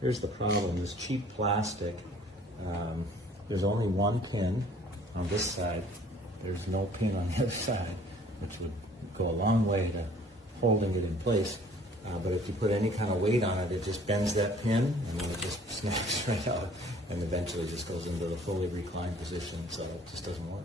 Here's the problem, this cheap plastic, there's only one pin on this side. There's no pin on the other side, which would go a long way to holding it in place. But if you put any kind of weight on it, it just bends that pin and then it just snaps right out and eventually just goes into the fully reclined position, so it just doesn't work.